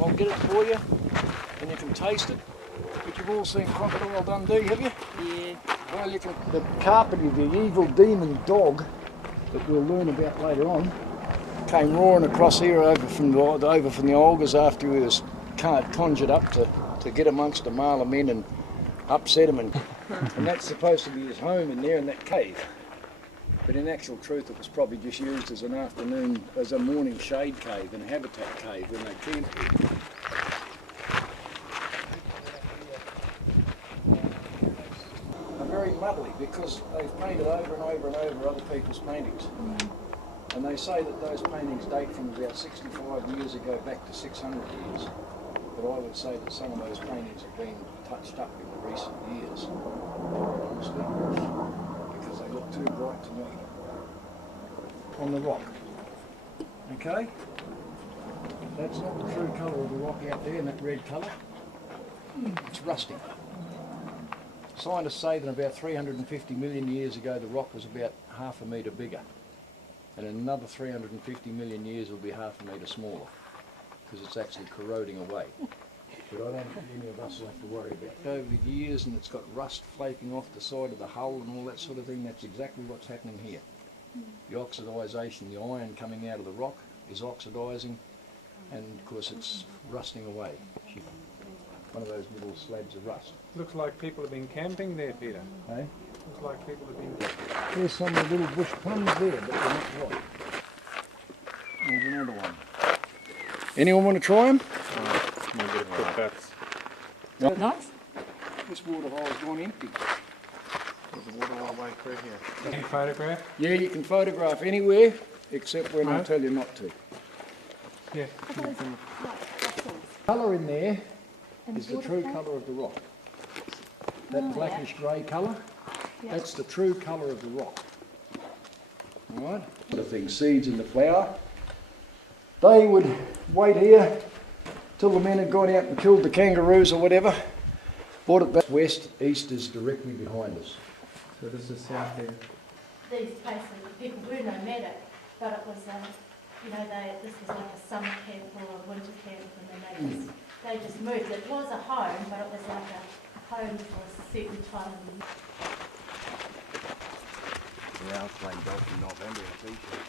I'll get it for you and you can taste it. But you've all seen Crocodile Dundee, have you? Yeah. Well, you can. The Carpety, the evil demon dog that we'll learn about later on, came roaring across here over from the Olgas after he was conjured up to get amongst the Marla men and upset him, and that's supposed to be his home in there in that cave. But in actual truth, it was probably just used as an afternoon, as a morning shade cave and habitat cave when they camped here. Very muddly because they've painted over and over and over other people's paintings. And they say that those paintings date from about 65 years ago back to 600 years. But I would say that some of those paintings have been touched up in the recent years. Because they look too bright to me. On the rock. Okay? That's not the true colour of the rock out there in that red colour. It's rusty. Scientists say that about 350 million years ago the rock was about half a metre bigger. And in another 350 million years it will be half a metre smaller. Because it's actually corroding away. But I don't think any of us will have to worry about it. Over the years, and it's got rust flaking off the side of the hull and all that sort of thing, that's exactly what's happening here. The oxidisation, the iron coming out of the rock is oxidising, and of course it's rusting away. One of those little slabs of rust. Looks like people have been camping there, Peter. Hey? Looks like people have been camping. There's some little bush plums there, but they're not right. There's another one. Anyone want to try them? We'll get a quick bats. No? Nice. This water hole's gone empty. There's a water hole way through here. Can you photograph? Yeah, you can photograph anywhere, except when I tell you not to. Yeah. Colour in there is the true colour of the rock. That blackish grey colour, that's the true colour of the rock. Alright? The thing, seeds in the flower. They would wait here till the men had gone out and killed the kangaroos or whatever, brought it back west, east is directly behind us. So this is south here. These places, the people were nomadic, but it was, you know, this was like a summer camp or a winter camp, and then they just moved. It was a home, but it was like a home for a certain time of the year. Yeah, I was playing golf in November in a t-shirt.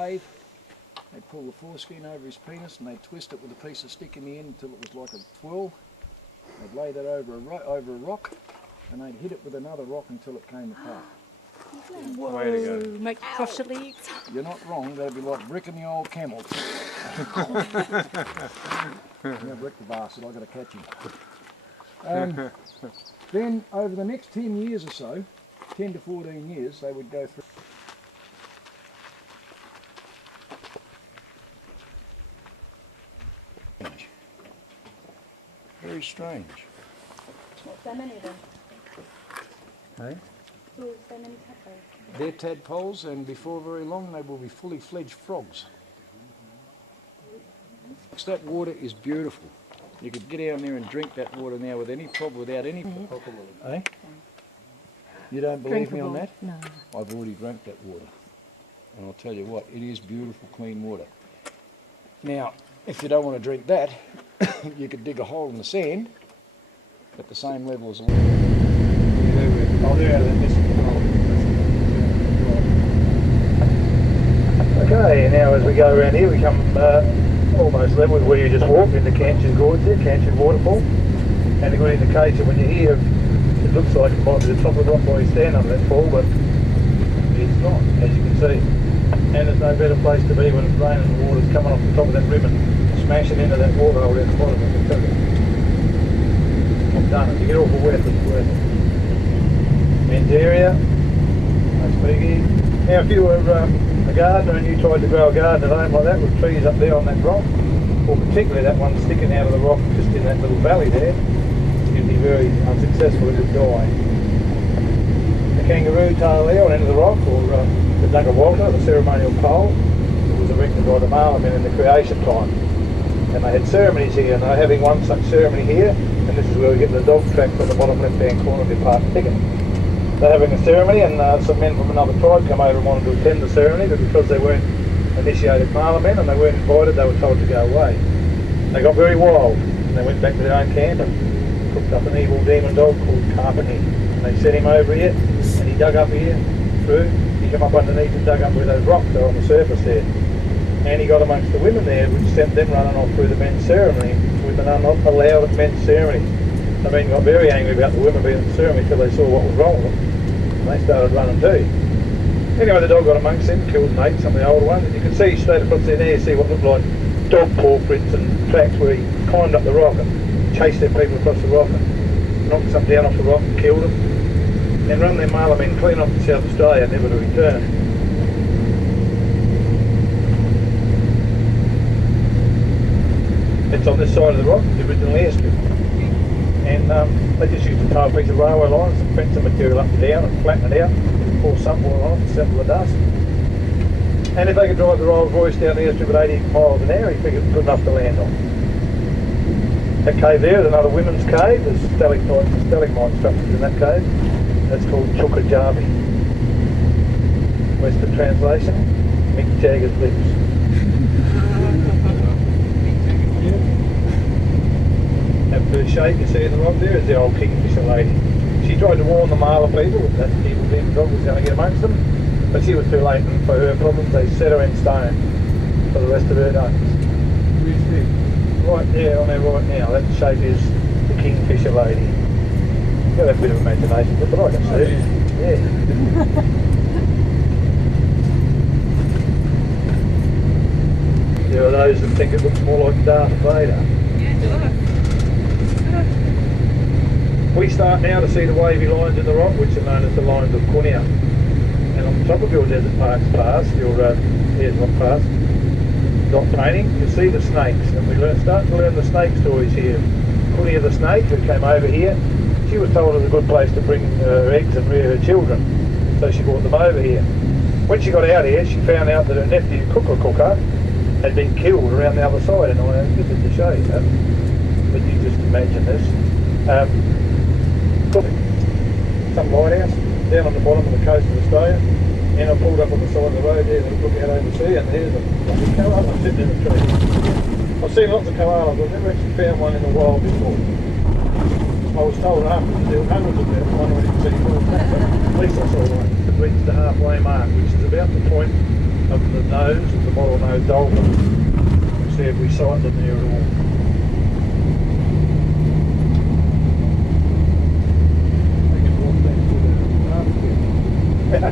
They pull the foreskin over his penis and they twist it with a piece of stick in the end until it was like a twirl. They'd lay that over a rock and they'd hit it with another rock until it came apart. Whoa, way to go. Make you cross your legs. You're not wrong, that'd be like bricking the old camel. Yeah, brick the bastard, I've got to catch him. Then over the next 10 years or so, 10 to 14 years, they would go through. Very strange. What's so many of them? Hey? Oh, so many tadpoles. They're tadpoles, and before very long they will be fully fledged frogs. That water is beautiful. You could get down there and drink that water now with any problem, without any problem. Eh? You don't believe me on that? No. I've already drank that water. And I'll tell you what, it is beautiful, clean water. Now, if you don't want to drink that, you could dig a hole in the sand at the same level as the water. Yeah, they were. Oh, they're out of that missing hole. Okay, now as we go around here, we come almost level with where you just walked into Canchen Gorge there, Canchen Waterfall. And a good indication when you're here, it looks like it might be the top of the rock where you stand under that fall, but it's not, as you can see. And there's no better place to be when it's raining and the water's coming off the top of that ribbon, smashing into that water hole down the bottom, I can tell you. I've done it. You get awful wet, but it's worth it. Men's area, nice biggie. Now if you were a gardener and you tried to grow a garden at home like that with trees up there on that rock, or particularly that one sticking out of the rock just in that little valley there, you'd be very unsuccessful, it would die. The kangaroo tail there on the end of the rock, or the Dugga the ceremonial pole, it was erected by the Marlamen in the creation time. And they had ceremonies here, and they're having one such ceremony here, and this is where we get the dog tracks on the bottom left hand corner of your park ticket. They're having a ceremony, and some men from another tribe come over and wanted to attend the ceremony, but because they weren't initiated Marlamen and they weren't invited, they were told to go away. They got very wild, and they went back to their own camp and cooked up an evil demon dog called Carpenter. And they sent him over here, and he dug up here, through, he came up underneath and dug up where those rocks are on the surface there. And he got amongst the women there, which sent them running off through the men's ceremony. Women are not allowed at men's ceremony. The men got very angry about the women being at the ceremony until they saw what was wrong with them. And they started running too. Anyway, the dog got amongst them, killed and ate some of the older ones. You can see straight across there, you see what looked like dog paw prints and tracks where he climbed up the rock and chased their people across the rock and knocked some down off the rock and killed them. And then run their Marlamen clean off to South Australia, never to return. It's on this side of the rock, the original airstrip. And they just used to tie a piece of railway line, some fencing material up and down and flatten it out, pour some water on it and settle the dust. And if they could drive the Rolls Royce down the airstrip at 80 miles an hour, he figured it was good enough to land on. That cave there is another women's cave. There's stalactites and stalagmite structures in that cave. That's called Chukajabi. Western translation, Mick Jagger's lips. That first shape you see in the rock there is the old kingfisher lady. She tried to warn the Marla people that that evil demon dog was going to get amongst them, but she was too late, and for her problems they set her in stone for the rest of her days. Where's she? Right there on there right now, that shape is the kingfisher lady. Got a bit of imagination, but I can see it. Yeah. There are those that think it looks more like Darth Vader. We start now to see the wavy lines in the rock, which are known as the lines of Kunia. And on the top of your Desert Parks Pass, your Rock Pass, dot painting, you'll see the snakes. And we start to learn the snake stories here. Kunia the snake, who came over here, she was told it was a good place to bring her eggs and rear her children. So she brought them over here. When she got out here, she found out that her nephew, Kuka, had been killed around the other side, and I omitted to show you that. But you just imagine this. Some lighthouse down on the bottom of the coast of Australia, and I pulled up on the side of the road there to look out over the sea, and there's a bloody koala sitting in a tree. I've seen lots of koalas, I've never actually found one in the wild before. I was told afterwards there were hundreds of them, one I didn't see more, but at least I saw one. It reached the halfway mark, which is about the point of the nose of the bottlenose dolphin. See if we sight them there at all. That's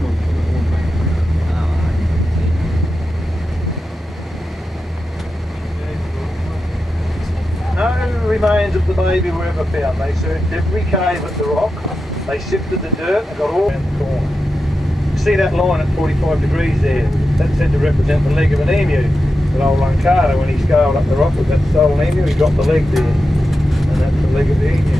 one for the ornament. No remains of the baby were ever found. They searched every cave at the rock. They sifted the dirt and got all around the corner. You see that line at 45 degrees there? That's said to represent the leg of an emu. But old Lankara, when he scaled up the rock with that stolen emu, he got the leg there. And that's the leg of the emu.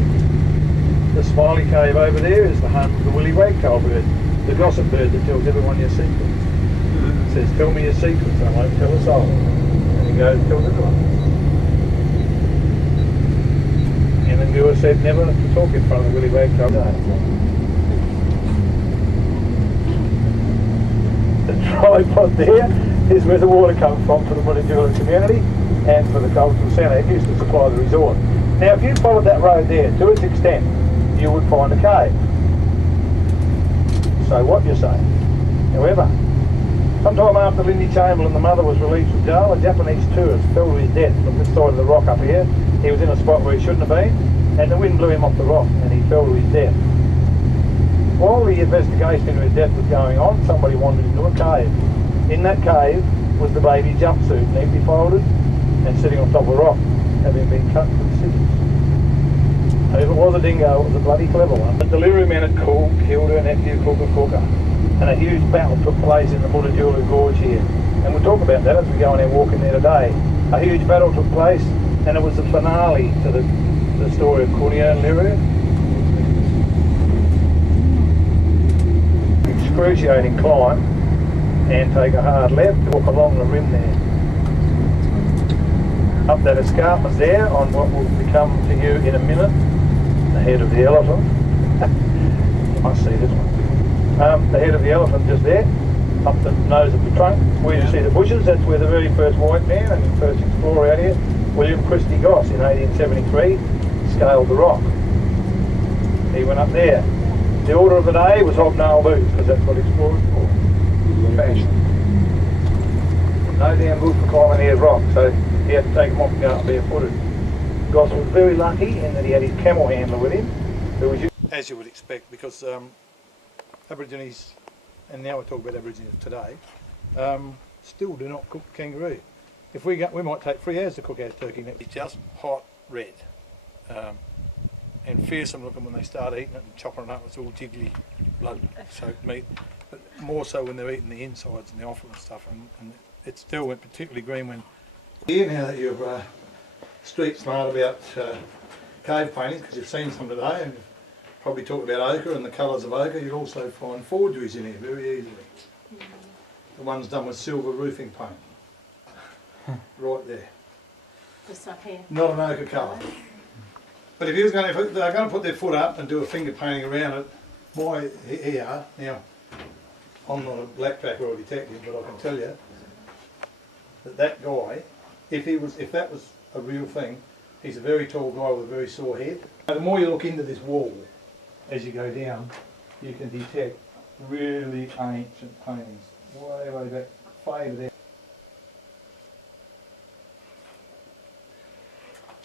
The smiley cave over there is the home of the woolly wagtail bird, the gossip bird that tells everyone your secrets. It says, tell me your secrets, I won't tell a soul. And he goes, tells everyone. And then Gua said never to talk in front of the woolly wagtail. The tripod there is where the water comes from for the Mutijula community and for the cultural centre. It used to supply the resort. Now if you followed that road there to its extent, you would find a cave. So what you're saying. However, sometime after Lindy Chamberlain, the mother, was released from jail, a Japanese tourist fell to his death from this side of the rock up here. He was in a spot where he shouldn't have been, and the wind blew him off the rock and he fell to his death. While the investigation into his death was going on, somebody wandered into a cave. In that cave was the baby jumpsuit, neatly folded and sitting on top of a rock, having been cut with scissors. If it was a dingo, it was a bloody clever one. The delirium men had killed her nephew Cooker, and a huge battle took place in the Muttajulu Gorge here. And we'll talk about that as we go on our walk in there today. A huge battle took place, and it was the finale to the story of Coonia and Liru. Excruciating climb, and take a hard left, walk along the rim there. Up that escarpment there on what will become to you in a minute, the head of the elephant. You must see this one. The head of the elephant just there, up the nose of the trunk, where you see the bushes. That's where the very first white man and first explorer out here, William Christie Goss, in 1873, scaled the rock. He went up there. The order of the day was hobnail boots, because that's what explorers for. Fashion. No damn good for climbing here rock, so he had to take them off and go up barefooted. Goss was very lucky in that he had his camel handler with him, who was, as you would expect, because Aborigines, and now we're talking about Aborigines today, still do not cook kangaroo. If we might take 3 hours to cook our turkey neck. It's just hot red, and fearsome looking when they start eating it and chopping it up. It's all jiggly, blood-soaked meat. But more so when they're eating the insides and the offal and stuff. And it still went particularly green when. Here, now that you're street smart about cave paintings, because you've seen some today, and you've probably talked about ochre and the colours of ochre, you'll also find forgeries in here very easily. The one's done with silver roofing paint. Right there. Just like here. Not an ochre colour. But if they're going to put their foot up and do a finger painting around it, my here, now, I'm not a blackjack or a detective, but I can tell you that guy, if that was a real thing, he's a very tall guy with a very sore head. The more you look into this wall, as you go down, you can detect really ancient paintings, way back, faded out.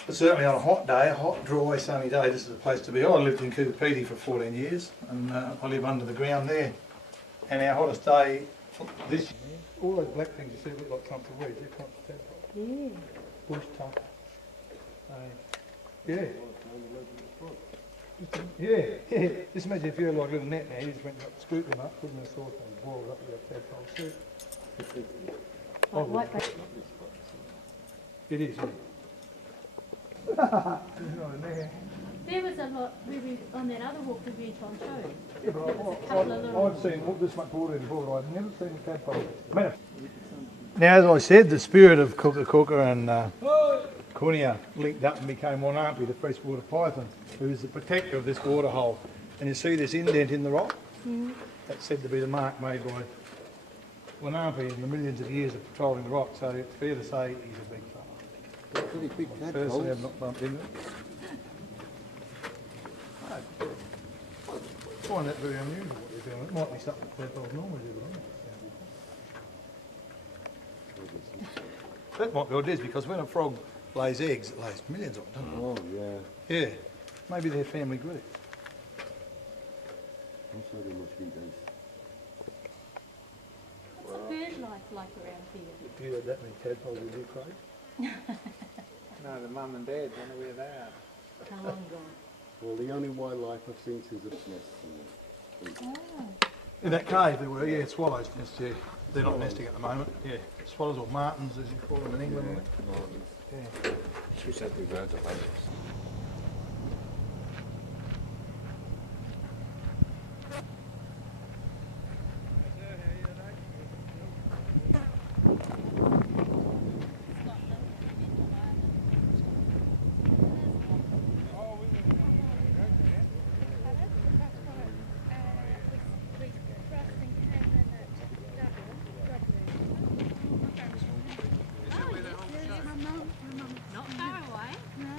But certainly on a hot day, a hot, dry, sunny day, this is the place to be. I lived in Coopedi for 14 years, and I live under the ground there. And our hottest day, this year, all those black things you see look like clumps of weeds. They're clumps of tadpoles. Yeah. Bush tuck. Yeah. Yeah. Just imagine if you had like a little net now, you just went and scooped them up, put them in a sauce and boiled up with that tadpole soup. Like white back. It is, yeah. There was a lot on that other walk that we went on showing. Yeah, There was a couple of little. I've seen this much water before, but I've never seen a tadpole. Now, as I said, the spirit of Kooka and Coonia linked up and became Wanampi, the freshwater python, who is the protector of this water hole. And you see this indent in the rock? That's said to be the mark made by Wanampi in the millions of years of patrolling the rock, so it's fair to say he's a big one. Pretty big Personally, I've not bumped into it. I find that very unusual what they're doing. It might be something that tadpoles normally do, right? That might be what it is, because when a frog lays eggs, it lays millions of them, doesn't it? Oh, yeah. Yeah. Maybe their family group. I'm sure they must be done. What's the bird life like around here? If you had that many tadpoles, would you say? No, the mum and dad don't know where they are. How long ago? Well, the only wildlife I've seen since it's nest. In that cave there were, yeah, swallows nest, yeah. They're not nesting at the moment, yeah. Swallows or martins as you call them in England. Yeah. She said we go to Not far away. No.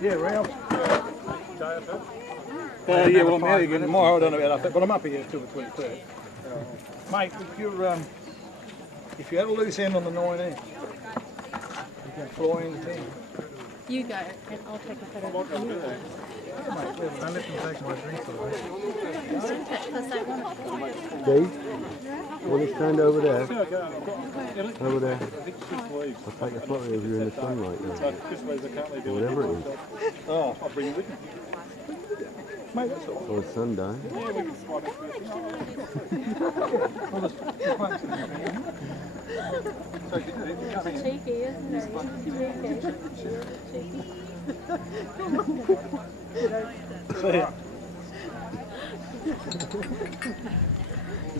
Yeah, Ralph. Yeah, well, I'm out again tomorrow. I don't know about that, but I'm up here till the 23rd. Mate, if you have a loose end on the 19th, you can fly in the 10. You go, and I'll take a photo of you. Yeah, mate, don't let them take my drinks away. Don't touch this, I want it. Dave, want to stand over there? Over there. I'll take a photo of you in the sunlight now. Whatever it is. Oh, I'll bring you with me. Mate, that's all. Or sundown. Yeah, we can spot it. So you come in. Cheeky, isn't it? Cheeky. See ya.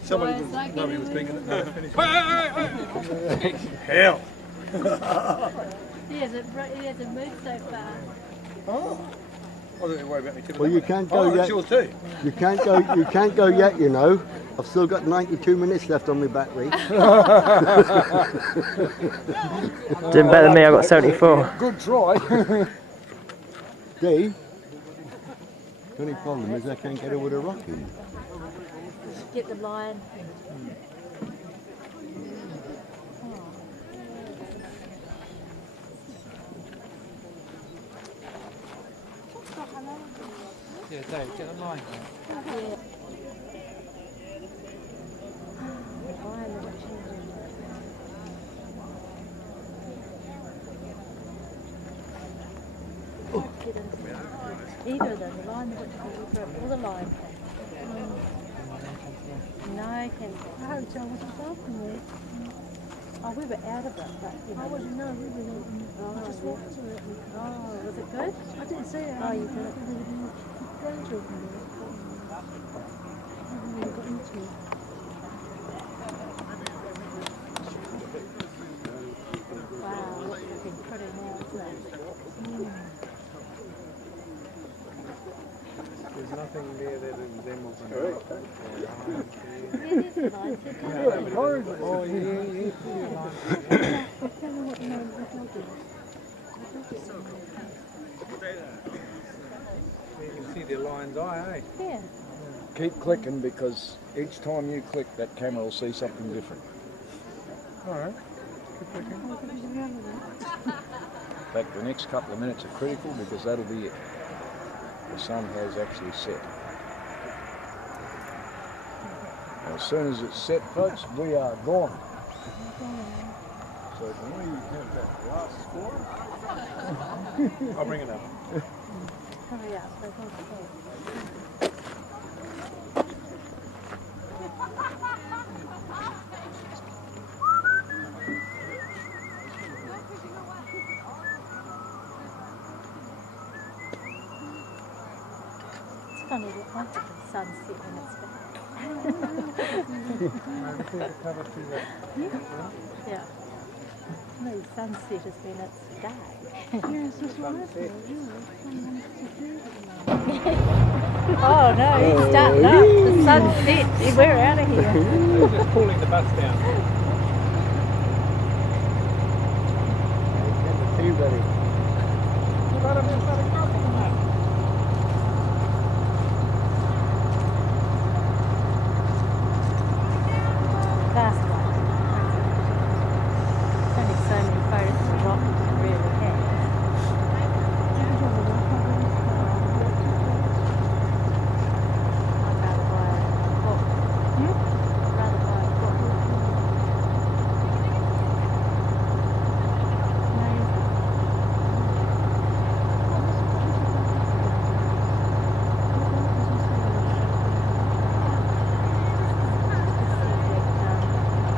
Somebody Boys, was, like nobody was anyway. thinking it. No, finished. Hell! He hasn't moved so far. Oh! I didn't worry about me too. Well, you can't go oh, yet. that's yours too. You can't go yet, you know. I've still got 92 minutes left on my battery. Doing better than me, I've got 74. Good try. Dave, the only problem is I can't get over the rock in. Get the line. Yeah, Dave, get the line. Yeah. Line, the watching. Get him. Either of them, the line, the watching, or the line. No, cancel. I haven't seen what it's asking me. Oh, we were out of it, but you know. I wasn't, no, we were. I just walked to it. Oh, was it good? I didn't see it. Oh, you did it. Friends with me. I haven't really got into it. Wow, that's looking pretty now, isn't it? There's nothing there that resembles an elephant or a lion. Yeah, there's the lines. Oh, yeah. I don't know what the name of the dog is. You can see the lion's eye, eh? Yeah. Keep clicking because each time you click, that camera will see something different. Alright. Keep clicking. In fact, the next couple of minutes are critical because that'll be it. The sun has actually set. As soon as it's set, folks, we are gone. So can we have that last score? I'll bring it up. Hurry up, they're both dead. It's funny, it might be the sunset when it's back. Cover through that. Yeah. No, the sunset has been, it's dark. Yes, that's what I thought. Oh no, he's starting up. The sun's set. We're out of here. We're just pulling the bus down. Last one. Only so many photos of the rock you can really have. I'd rather buy a book. I'd rather buy a book. Amazing.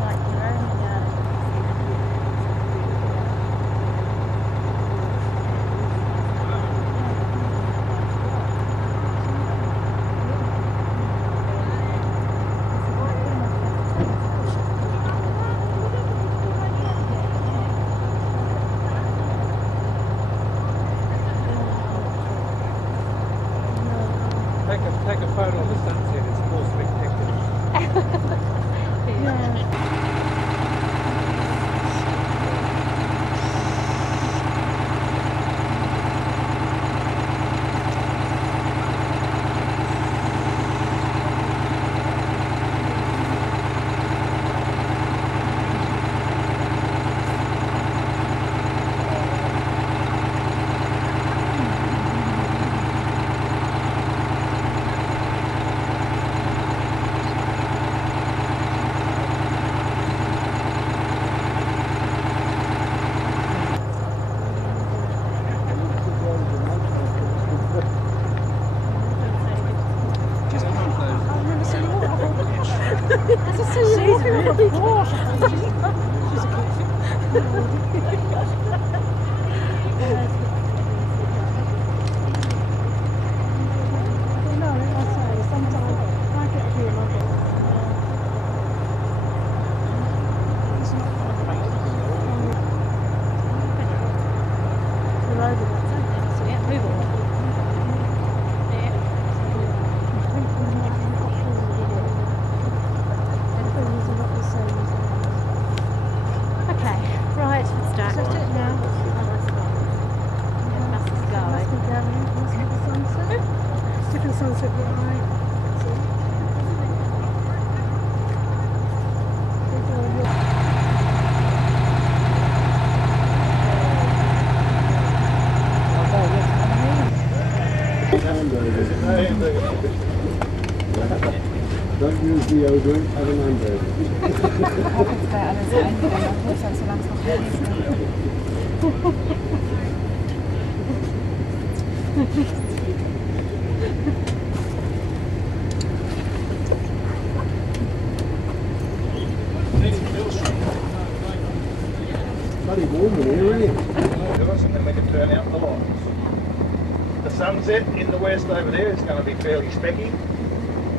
Like your own anatomy. Take a photo of the sunset, it's more spectacular. As I see you walking on the floor. No, I say sometimes I get a few of my it's not we're over that. So yeah, move on. Okay, right, let's start. So do it now. Oh, that's fine. Yeah, the bus is going. Must be going. Must be the sunset. It's different sunset what I see. Don't use deodorant, have an hamburger. Bloody warm in here, isn't it? And then we can turn out the lights. The sunset in the west over there is going to be fairly specky,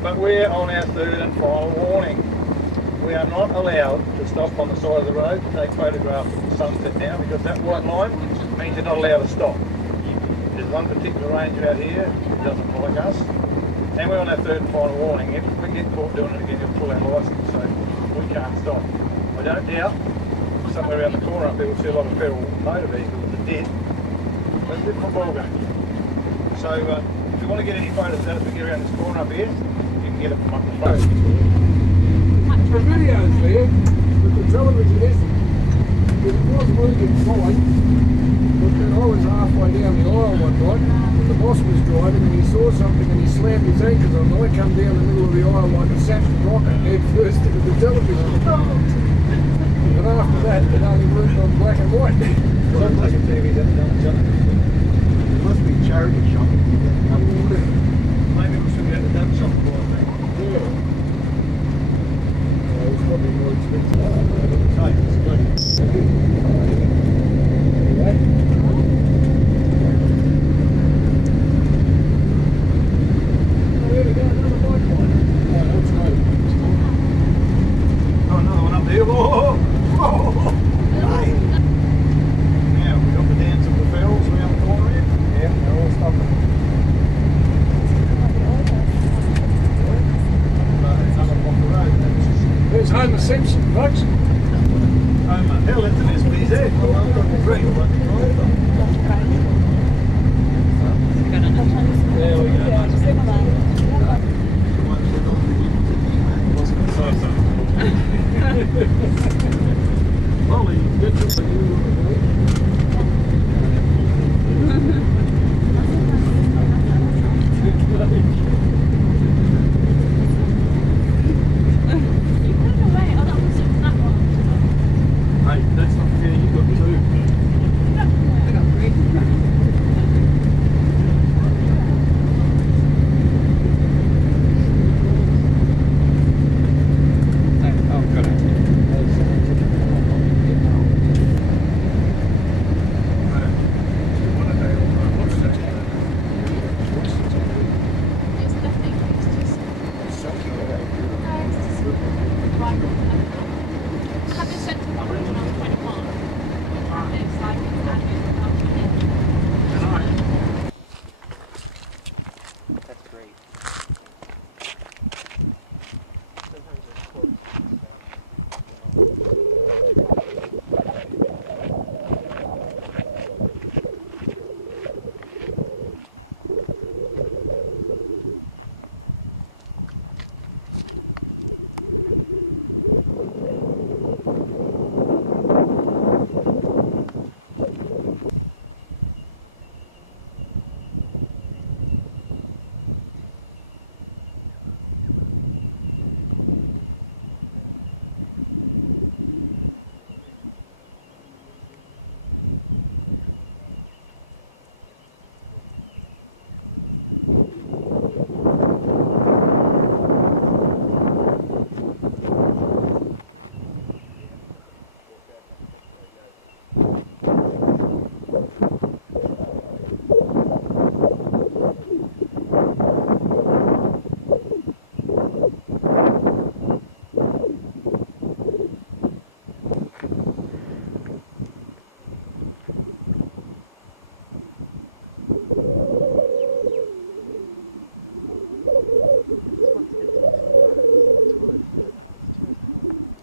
but we're on our third and final warning. We are not allowed to stop on the side of the road to take photographs of the sunset now, because that white line means you're not allowed to stop. There's one particular ranger out here who doesn't like us, and we're on our third and final warning. If we get caught doing it again, you'll pull our licence, so we can't stop. I don't doubt somewhere around the corner up there we'll see a lot of federal motor vehicles. If you did, let's live for program. So if you want to get any photos out as we get around this corner up here, you can get them up the road. The video's there, but the television isn't. It was moving fine, but then I was halfway down the aisle one night, and the boss was driving and he saw something and he slammed his anchors on, and I come down the middle of the aisle like a sack of rocket head first into the television. And after that, it only worked on black and white. It must be charity shopping. Maybe we should get the gun shop boy. It's probably more expensive. Yeah, we got the dance of the bells around the corner here. Yeah, they're all stopping. Molly, get your Hey, that's not fair, you've got two. I got three.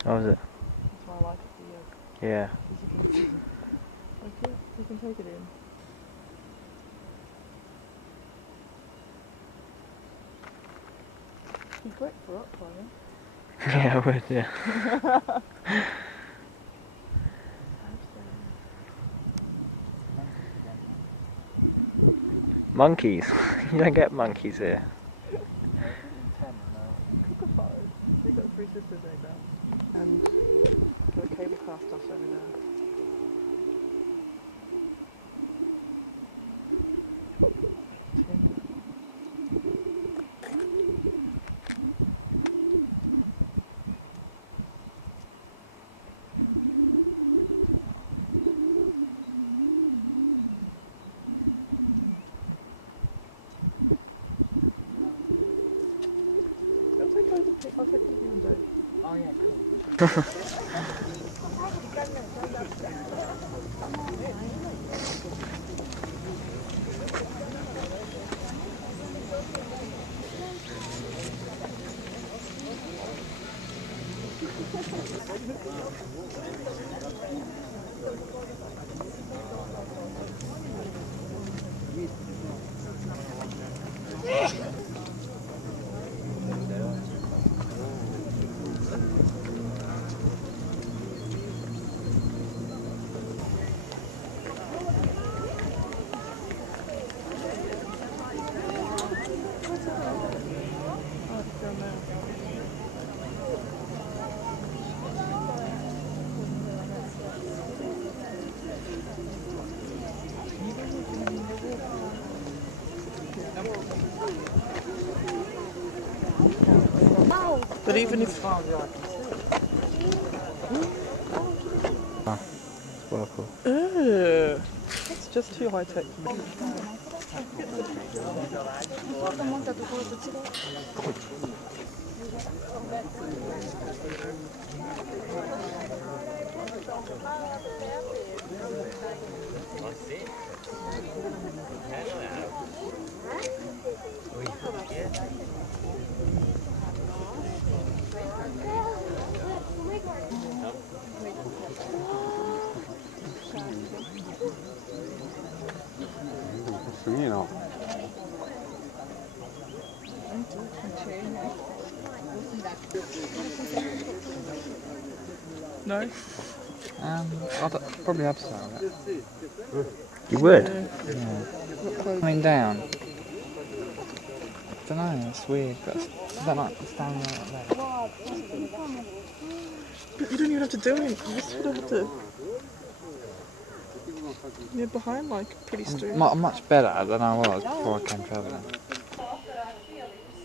How was it? That's why I like it for you. Yeah. Like it, you can take it in. Be quick for rock climbing. Yeah, I would, yeah. Monkeys. You don't get monkeys here. Kookaburras. You've got three sisters like that. And got cable car stuff over there. Oh yeah, cool. What's the other end of it? Oh, it's down there. But even if... It's just too high tech for me. You know. No? I'd probably have some of it. You would? Coming down. I don't know, it's weird, but it's down there. You don't even have to do anything. You just sort of have to. You're behind like pretty straight. I'm much better than I was before I came further.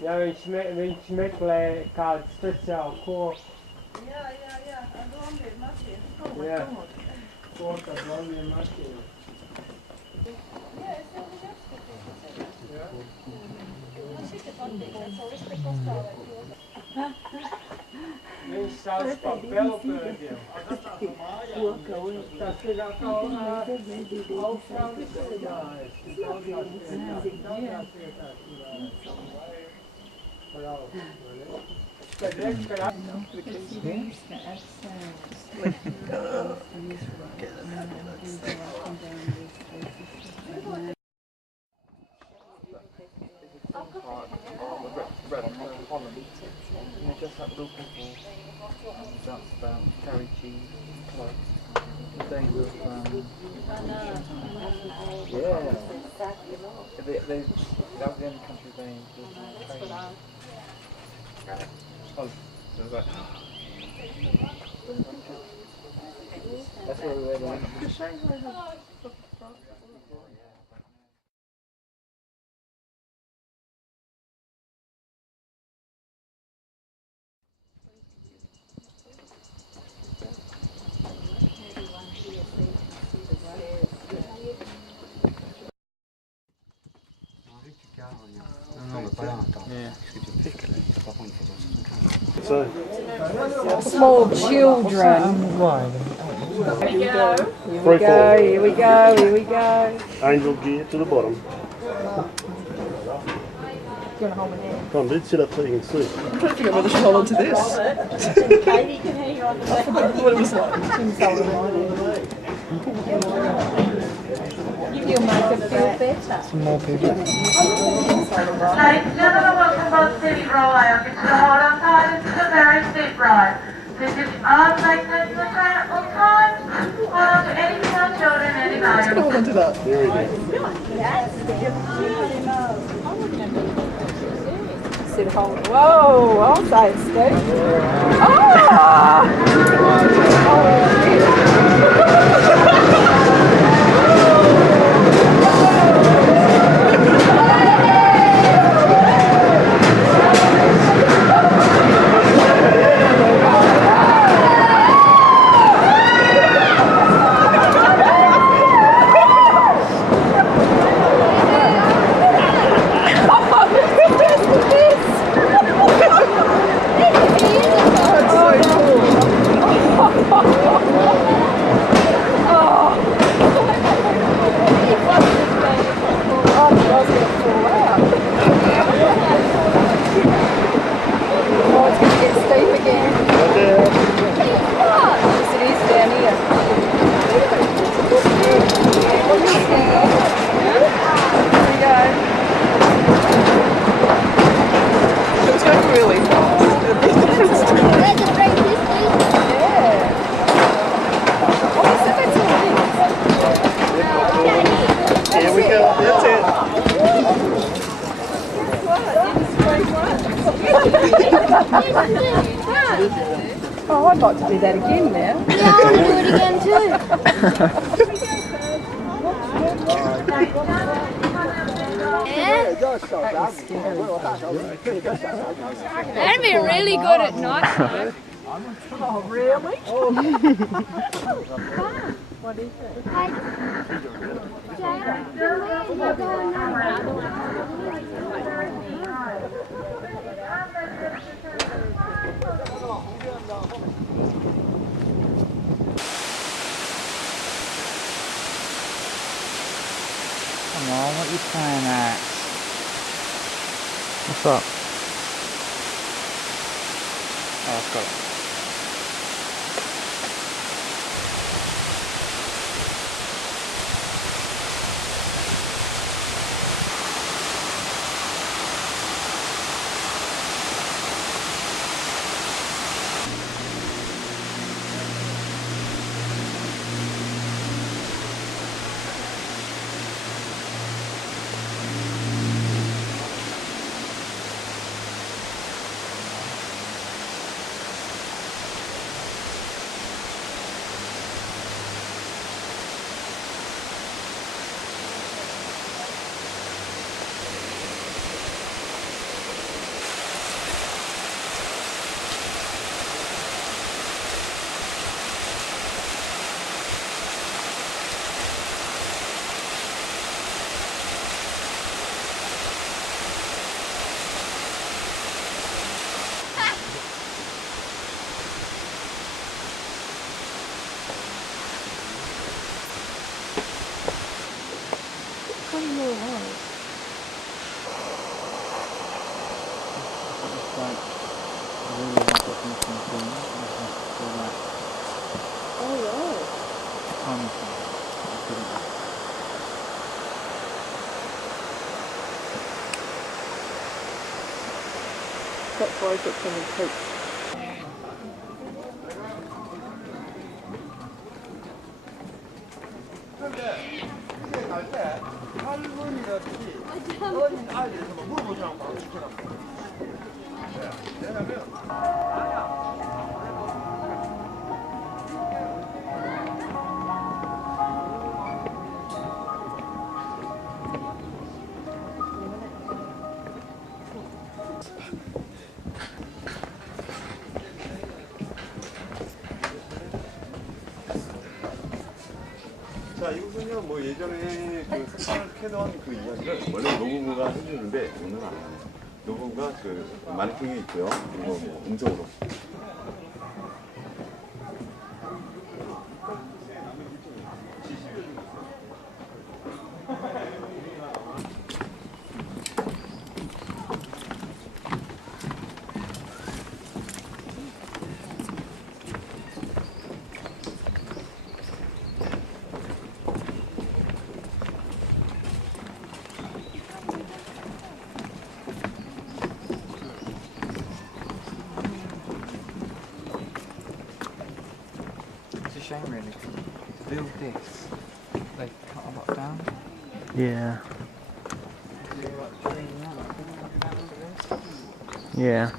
Ja, ich schmeckt kalt Spitze auf Koch. Ja. Koch, das wollen wir machen. Mensch, Saus Papelburger. Das steht auch Just like little people dance about, carry cheese, clothes, the days of yeah. That was the only country they did training. Oh, so it was like that's where we were like. Small children. Here we go. Angel gear to the bottom. Come on, dude, sit up so you can see. I don't think I've ever hold on to this. Katie can hang on to that. What was that? You'll make it feel better. Some more people. Ladies and gentlemen, welcome to City Roll. I am going to hold on tight into the very steep ride. Please if you are making it to the train on time, hold on to any small children, any matters. Hold on to that. There we go. Whoa, I'll say it's steep. Oh, I'd like to do that again now. Yeah, I want to do it again too. That'd be really good at night time. Oh, really? What is it? Hey, Jack, can we go now? What are you playing at? What's up? Oh, what's up? Oh, right. That's why I got so many coats. 자, 이거는요, 뭐 예전에 그 세상을 캐던 그 이야기를 원래 노부부가 해주는데 오늘은 안 해요. 노부부가 그 마네킹이 있고요. 이거 뭐 음성으로. It's a shame really, to build this, they cut a lot down. Yeah. Yeah.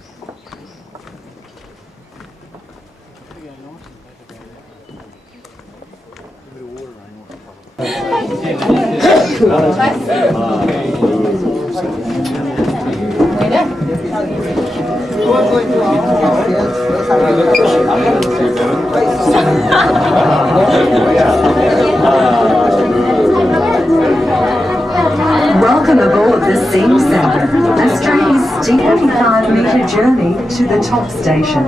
Welcome aboard the Steam Centre, Australia's steep 45-metre journey to the top station.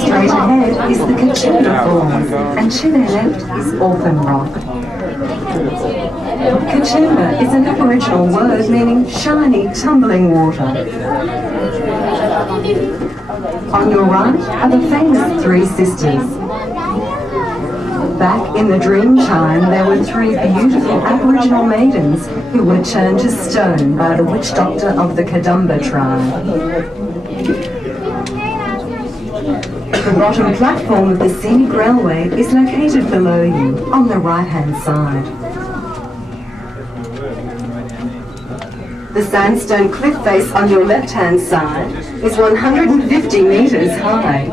Straight ahead is the Kachunda Falls, and to their left is Orphan Rock. Kachunda is an Aboriginal word meaning shiny, tumbling water. On your right are the famous Three Sisters. Back in the dream time, there were three beautiful Aboriginal maidens who were turned to stone by the witch doctor of the Kadumba tribe. The bottom platform of the scenic railway is located below you, on the right-hand side. The sandstone cliff face on your left-hand side is 150 metres high.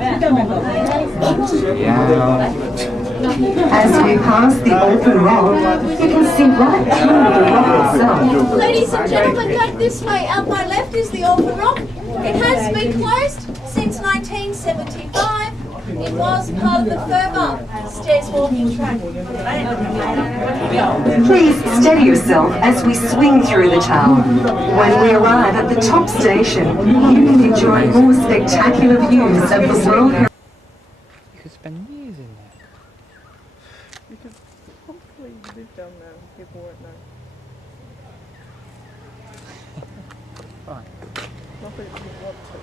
As we pass the open rock, you can see right through the rock itself. Ladies and gentlemen, look this way. Out my left is the Orphan Rock. It has been closed since 1975. It was part of the Firma stairs walking track. Please steady yourself as we swing through the tower. When we arrive at the top station, you can enjoy more spectacular views of the World Heritage. Because hopefully you live down there, people won't know. Not that you'd want to.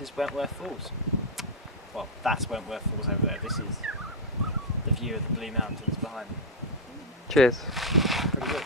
this is Wentworth Falls. Well, that's Wentworth Falls over there. This is the view of the Blue Mountains behind me. Cheers. Pretty good.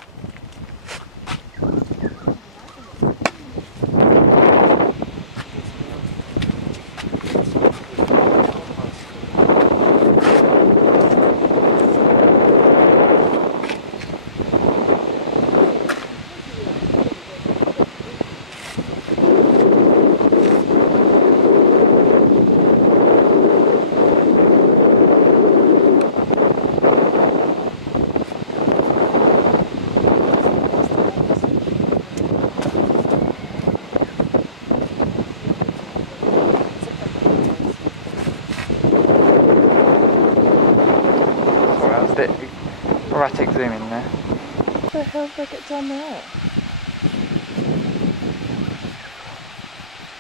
Erratic zoom in there. What the hell did I get down there?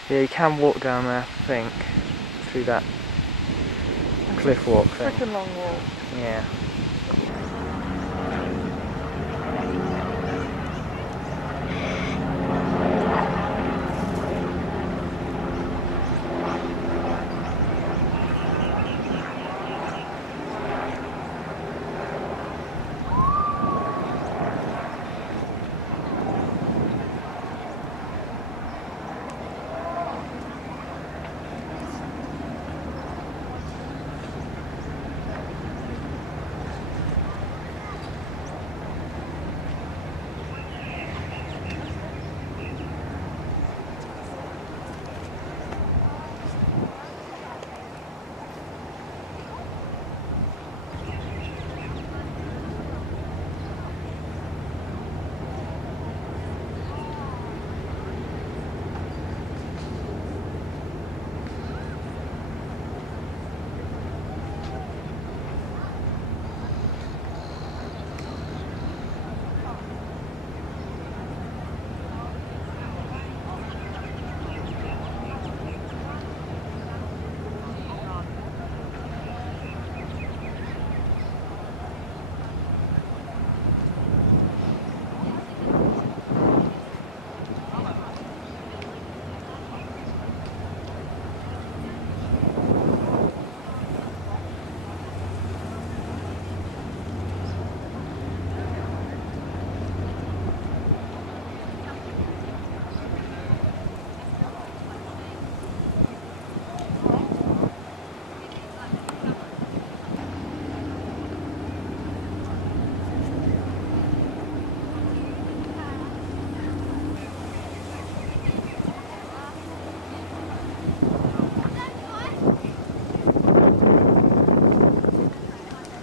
Yeah, you can walk down there, I think, through that cliff walk thing. Such a long walk. Yeah.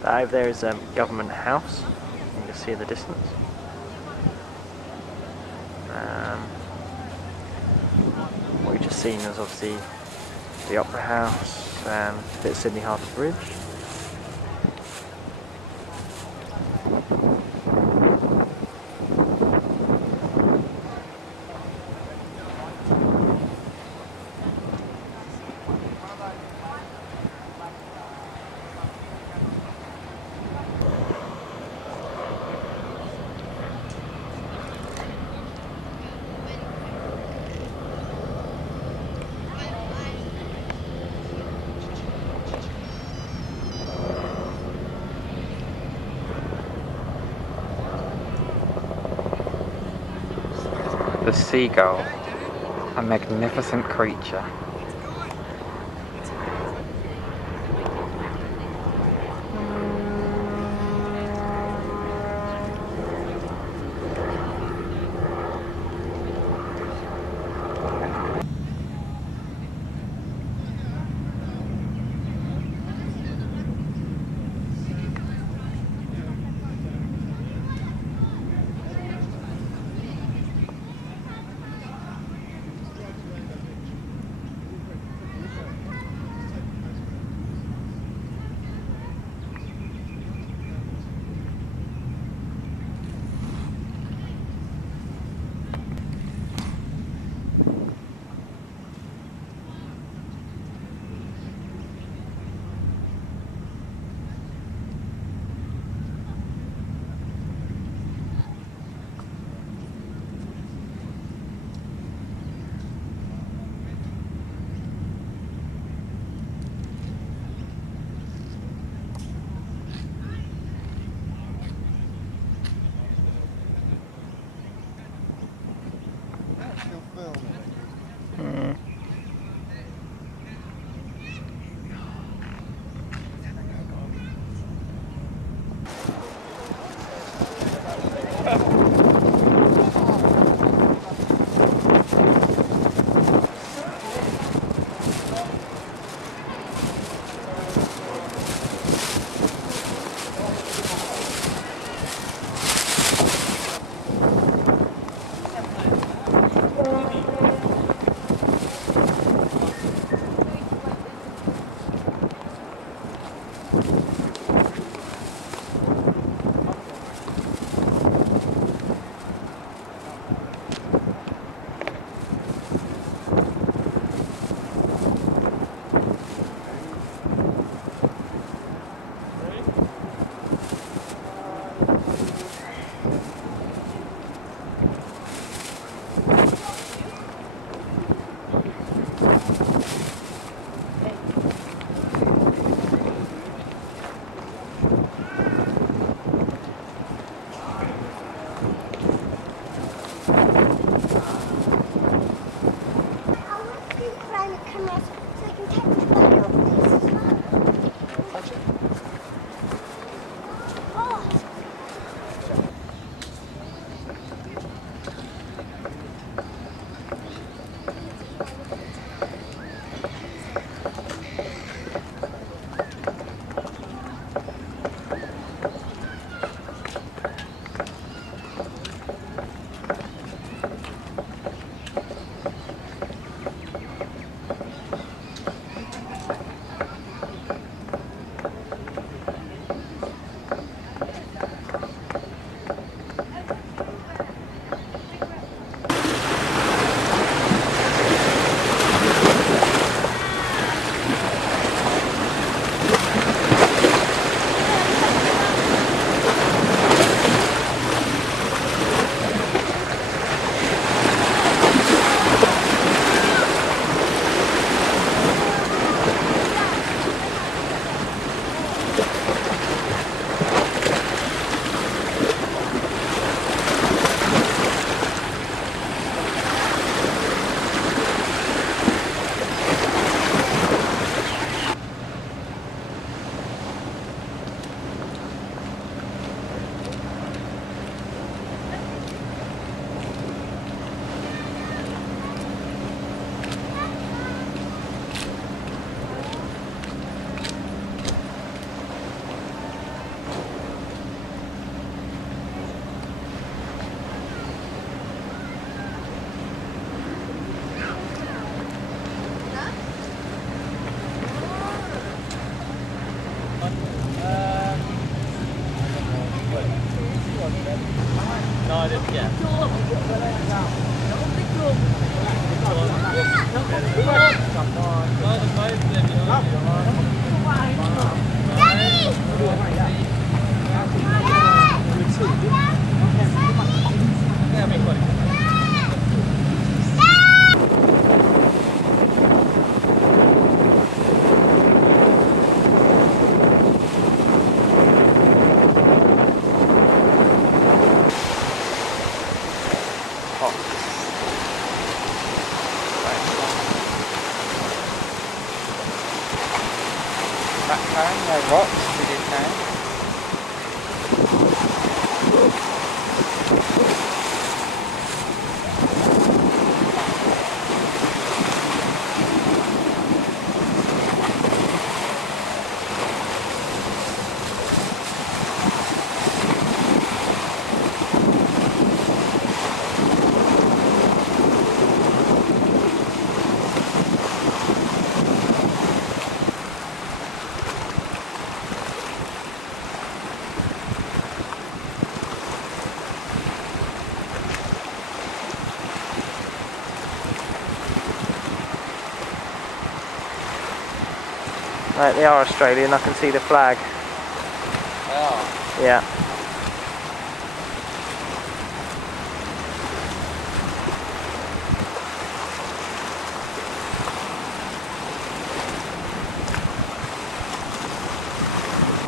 Over there is Government House, you can see in the distance. What we've just seen is obviously the Opera House, a bit of Sydney Harbour Bridge. The seagull, a magnificent creature. Right, they are Australian, I can see the flag. They are? Yeah.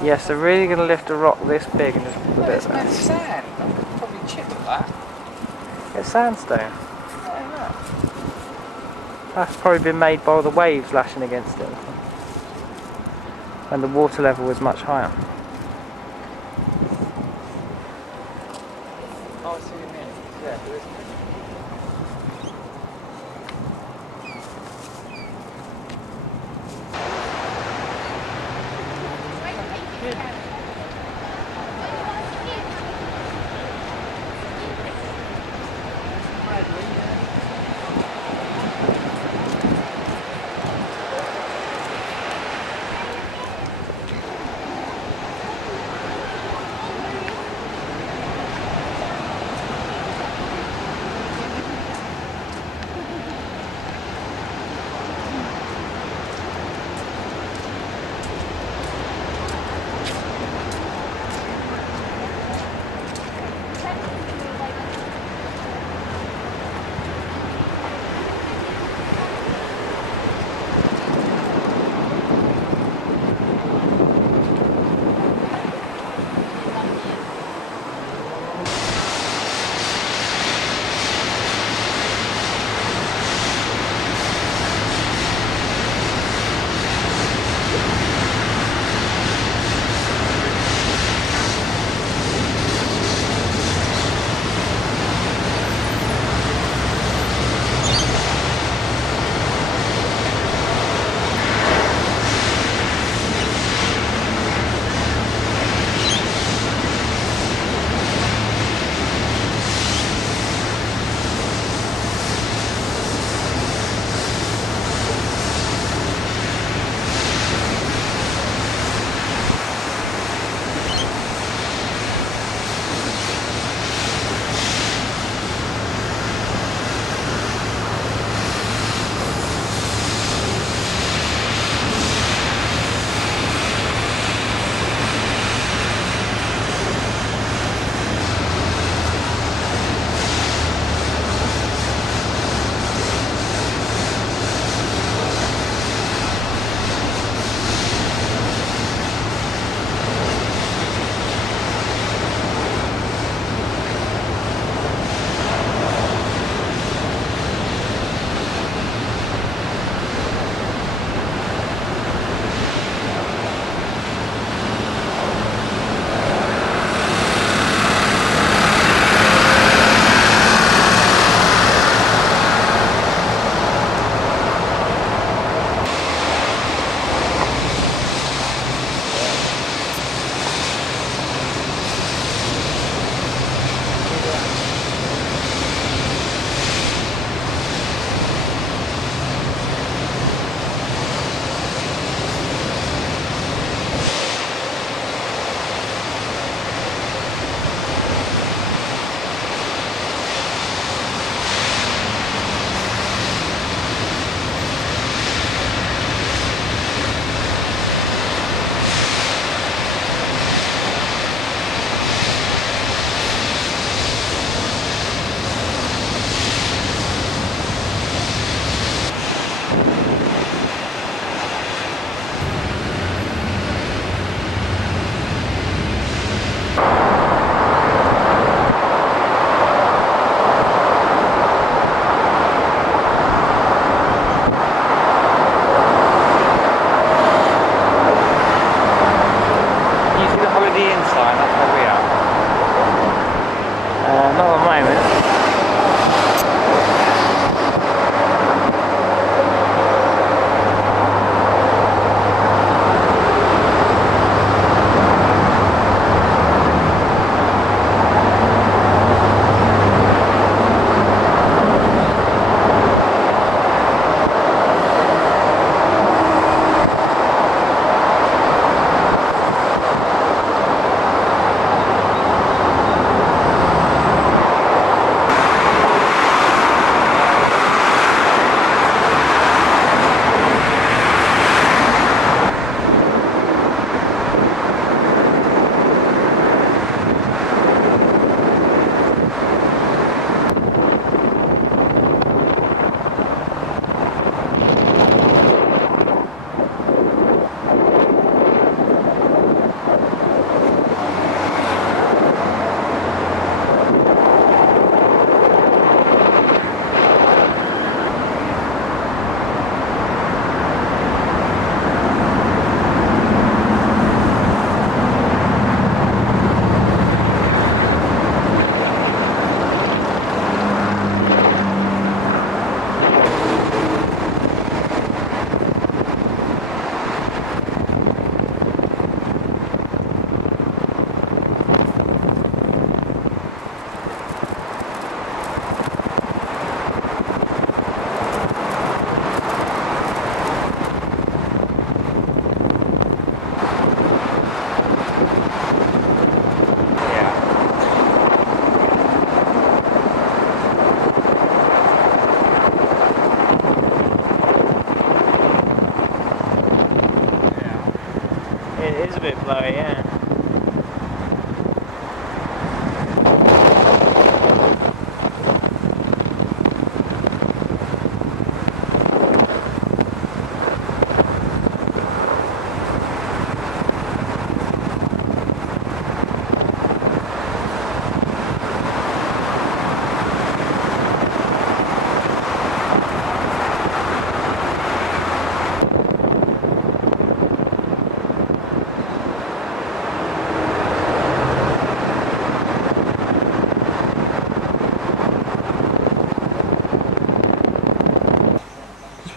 Yes, they're really going to lift a rock this big and just put a bit It's of made of sand. Probably chip at that. It's sandstone. Yeah, That's probably been made by the waves lashing against it. And the water level is much higher. oh, I see what you mean. Yeah, there is.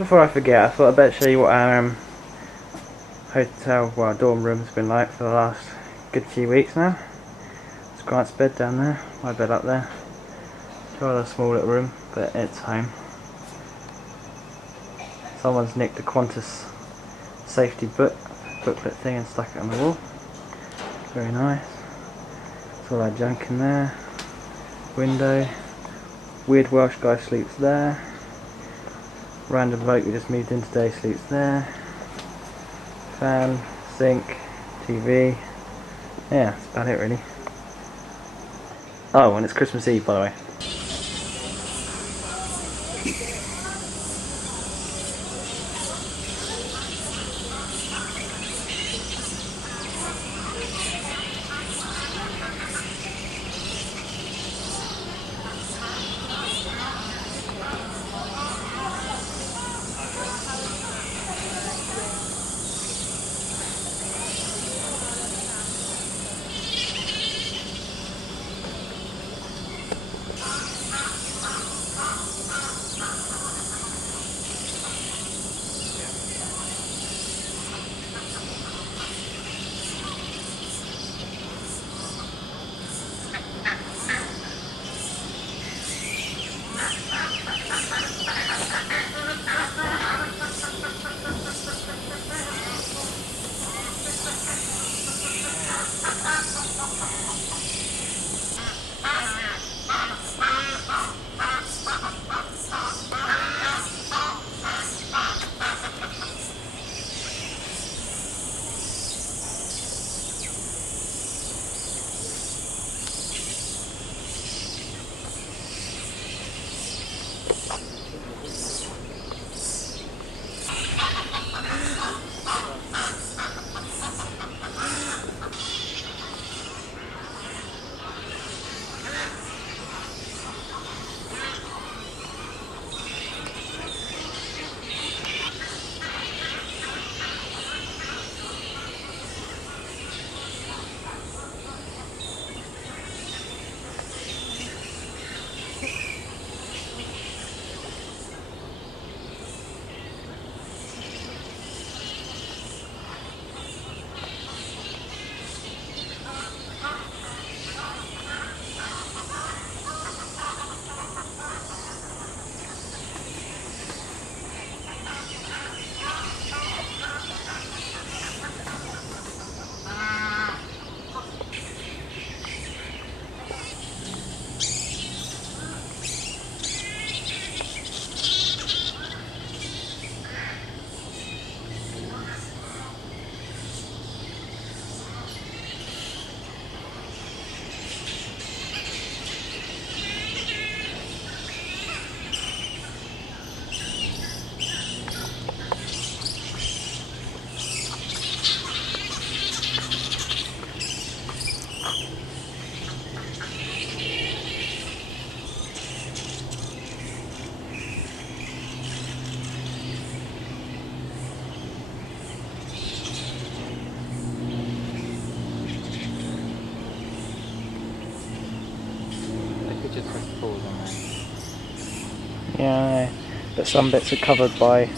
before I forget, I thought I'd better show you what our hotel, well, dorm room's been like for the last good few weeks now. It's Grant's bed down there, my bed up there. It's rather a small little room, but it's home. Someone's nicked a Qantas safety booklet thing and stuck it on the wall. Very nice. There's all our junk in there. Window. Weird Welsh guy sleeps there. Random bloke we just moved in today sleeps there. Fan, sink, TV. Yeah, that's about it really. Oh, and it's Christmas Eve by the way. Just press pause on there. Yeah, I know. But some bits are covered by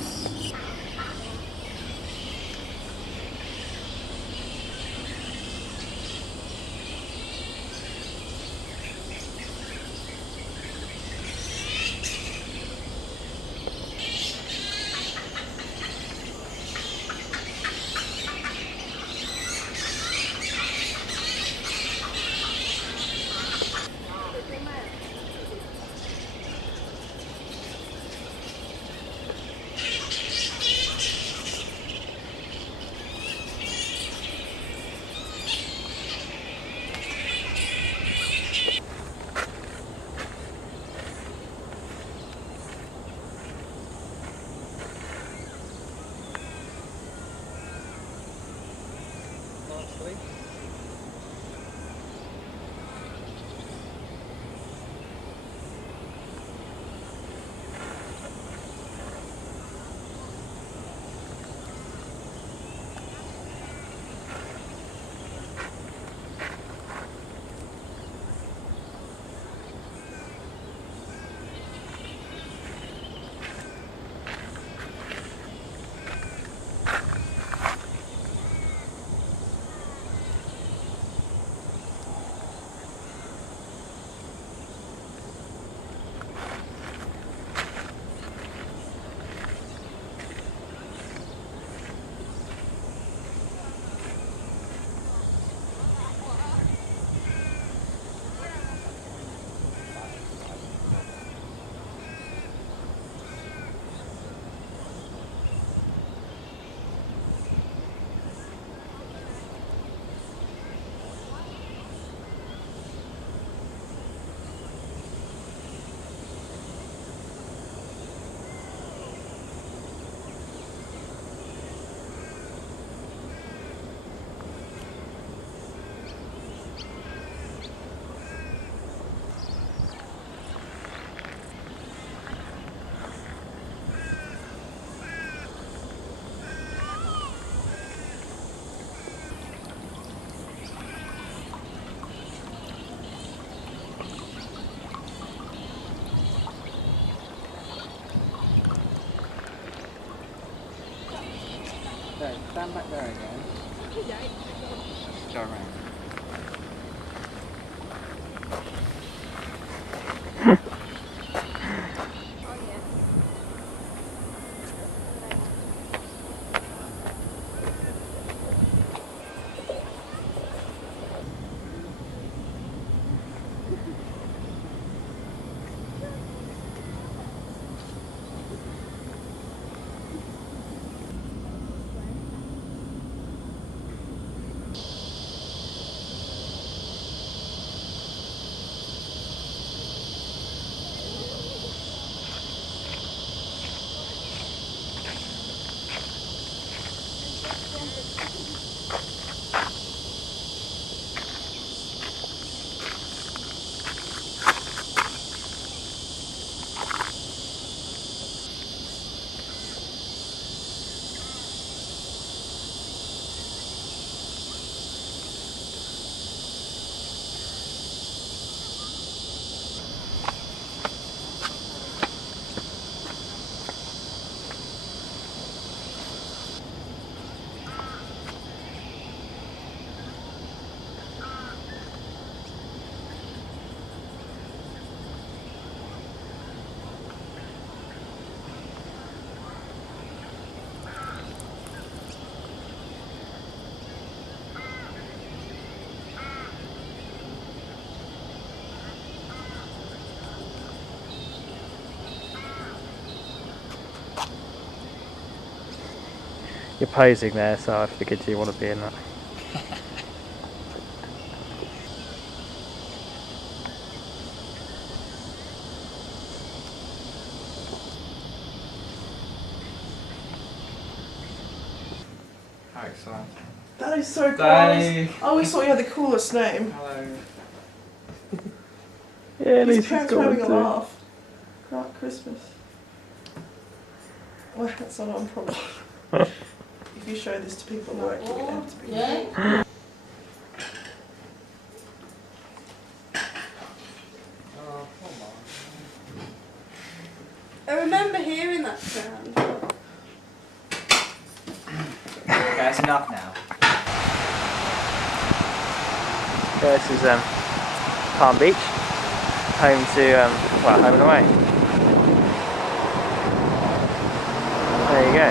You're posing there, so I figured you want to be in that. How exciting. That is so cool. Day. I always thought you had the coolest name. Hello. Yeah, at His least parents he's were got having a one laugh. About Christmas. Well, that's not a problem. If you show this to people now, it will have to be. Yeah. I remember hearing that sound. Okay, that's enough now. This is Palm Beach, home to well, home and away. There you go.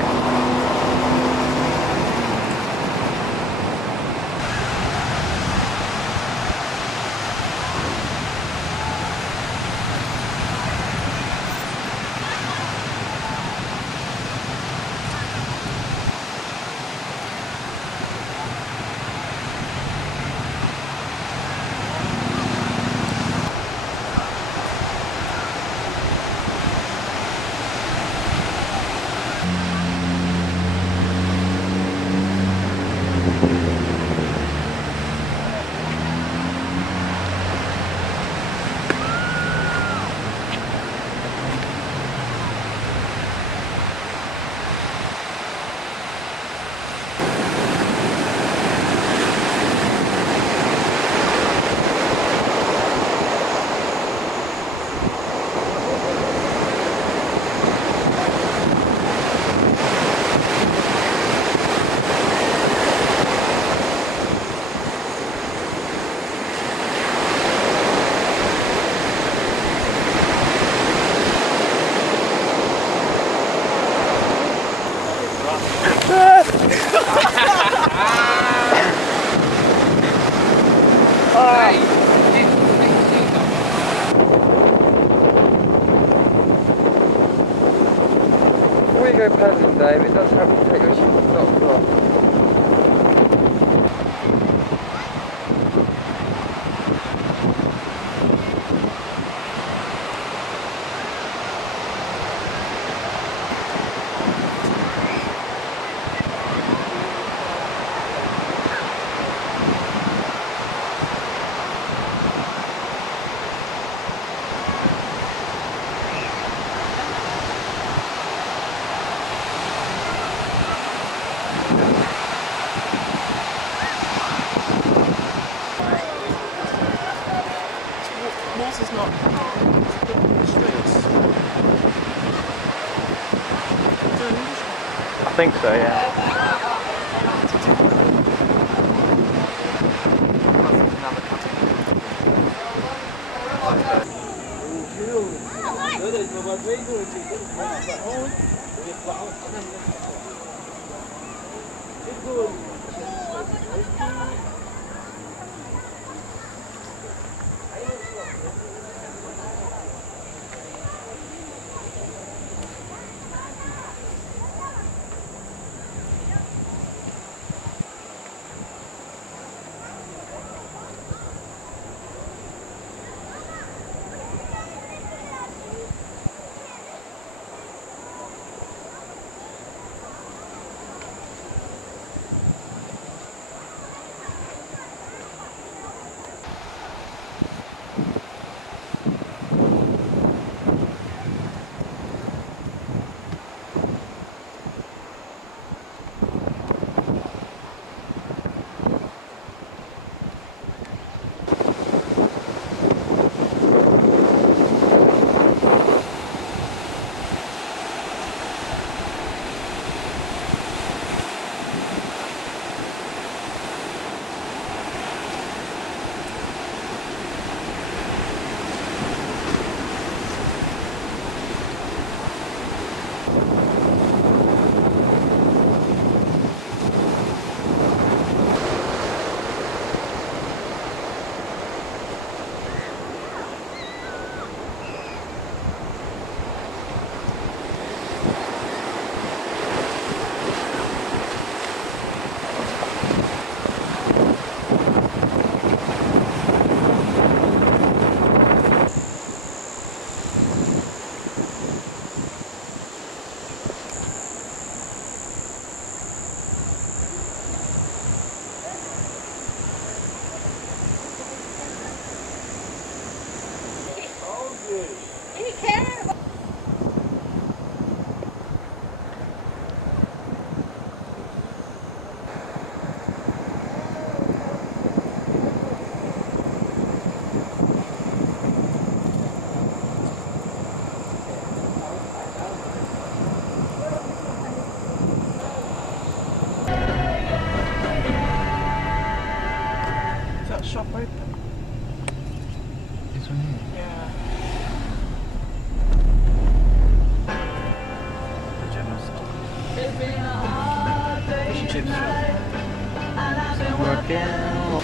Water's not on the streets. I think so, yeah. this one here. Yeah. Fish and chips shop. Work out.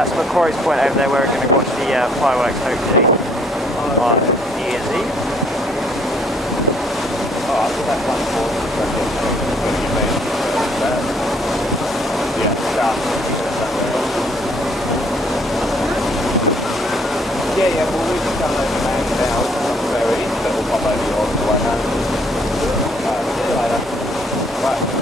That's Macquarie's Point over there where we're going to watch the fireworks hopefully. Years Eve. Oh, I thought that one was going to get made that. Yeah, yeah, well we've just done over man now, it's very, but we'll pop over yours on the way home. Alright, see you later. Bye.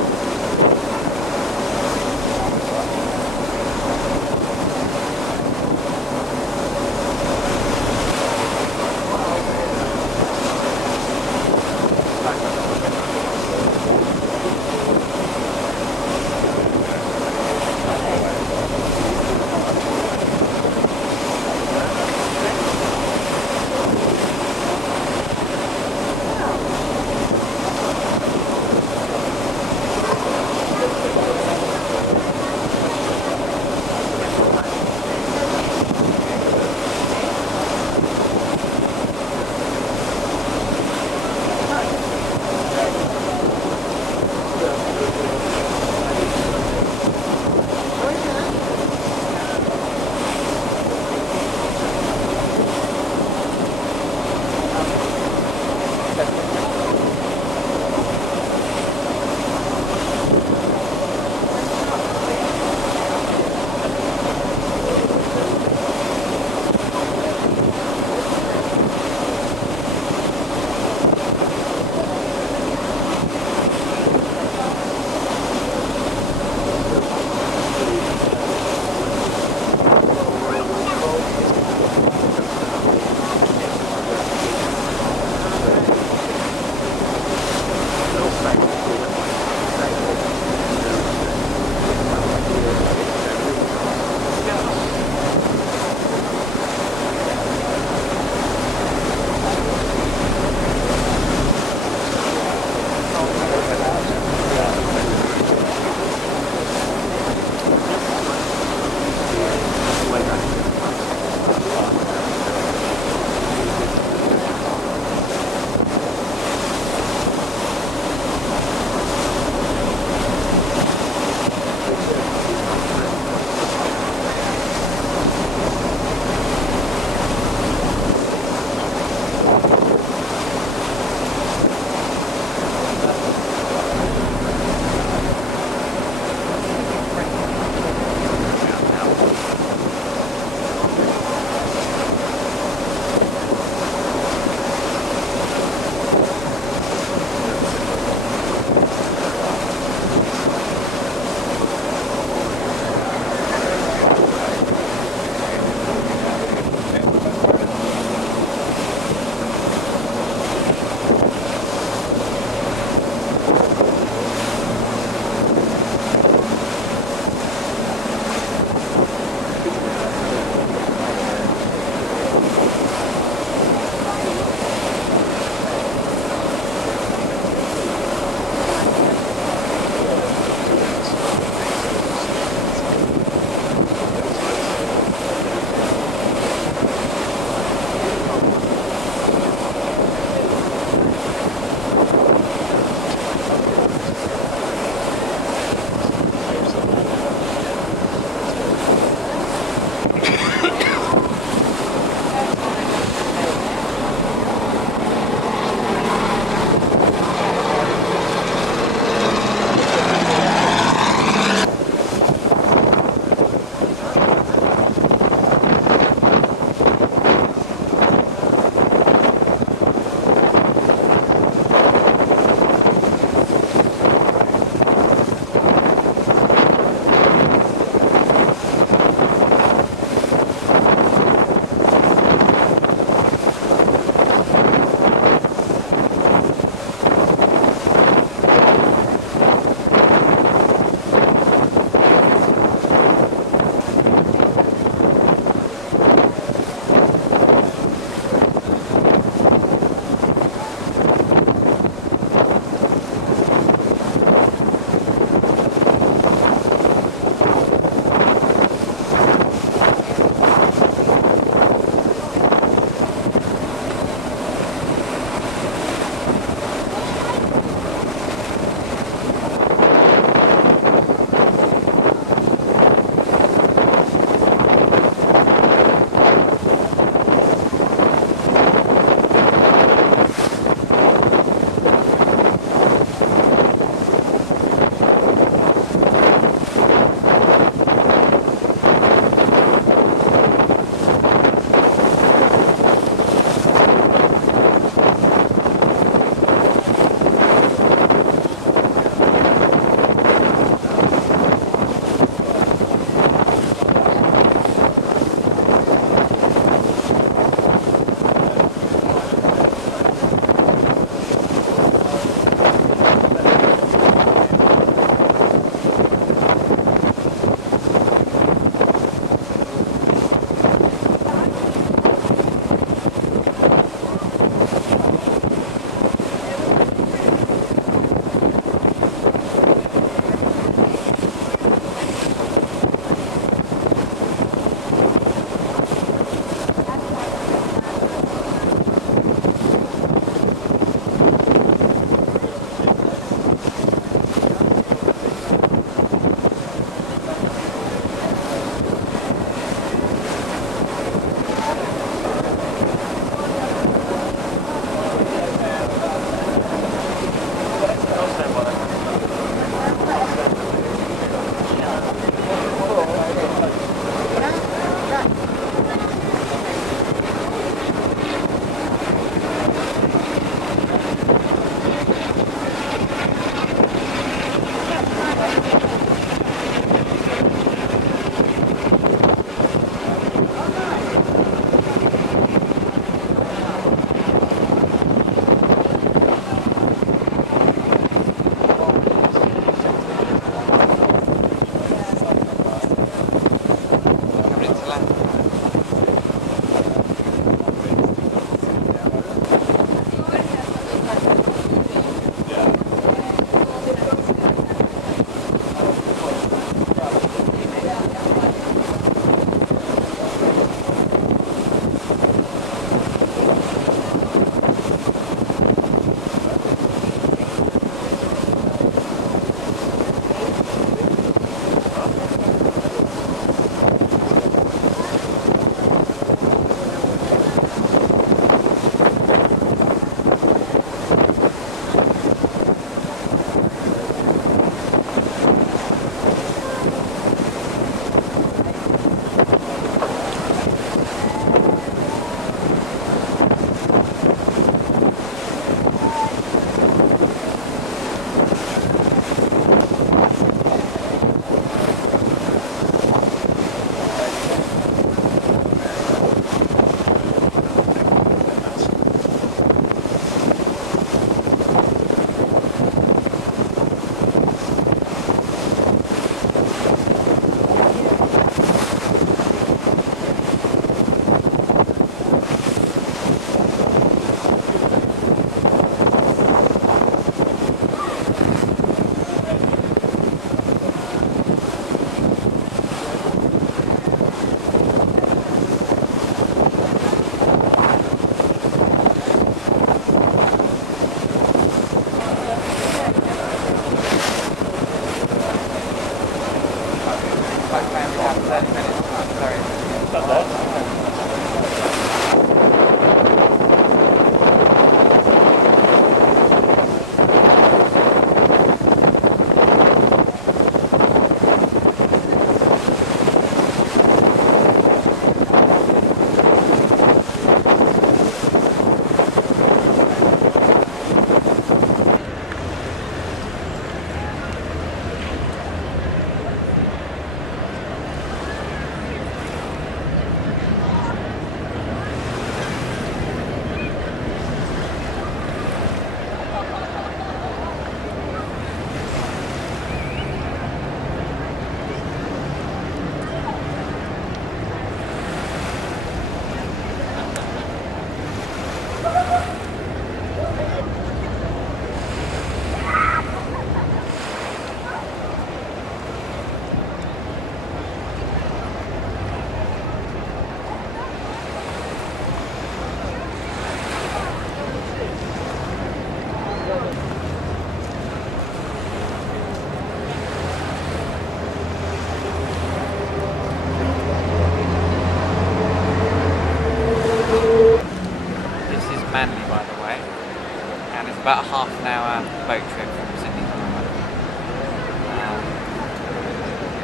about a half an hour boat trip from Sydney.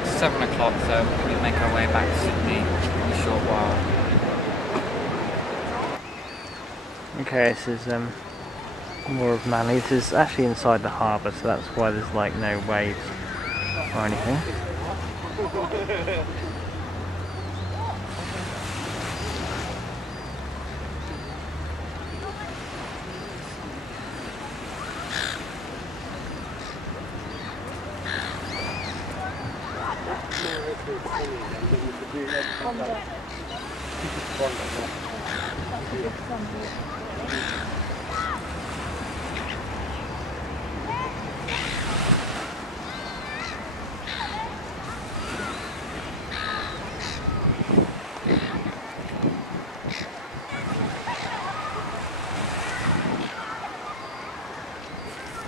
It's 7 o'clock, so we'll make our way back to Sydney in a short while. Okay, this is more of Manly. This is actually inside the harbour, so that's why there's like no waves or anything.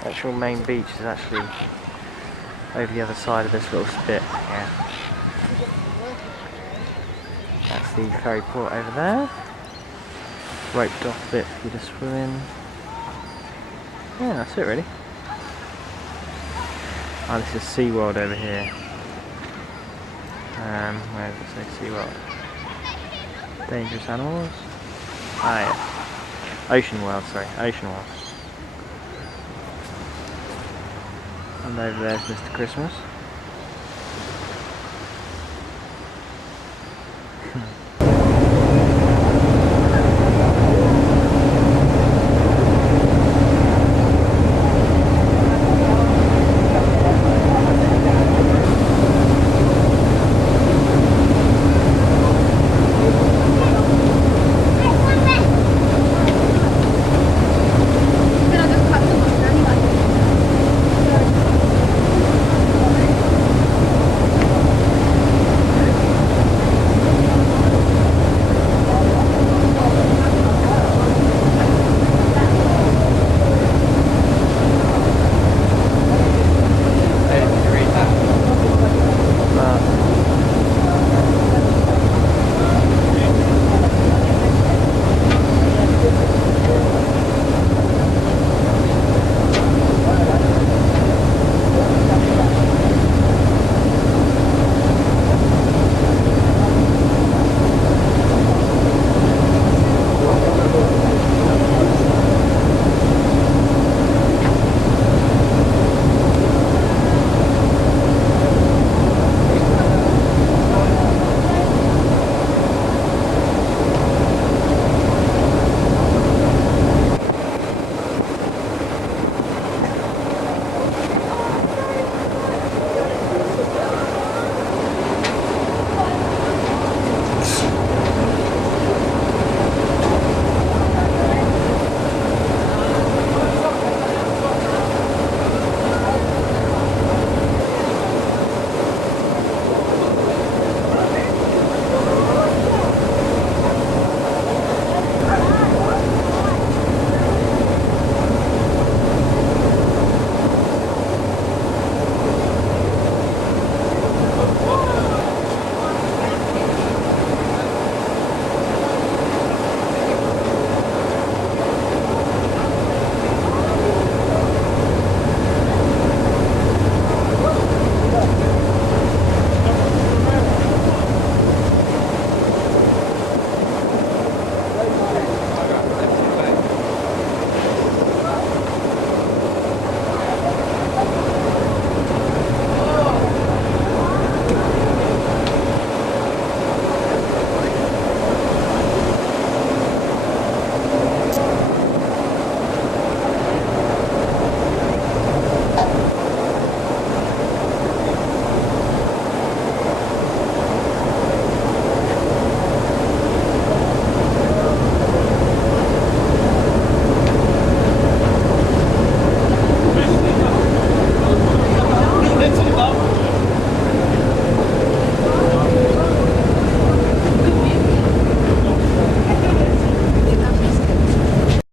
Actual main beach is actually over the other side of this little spit. Yeah. That's the ferry port over there. Roped off bit for you to swim in. Yeah, that's it really. Oh, this is SeaWorld over here. Where does it say SeaWorld? Dangerous animals? Ah yeah. Ocean World, sorry. Ocean World. And over there's Mr. Christmas.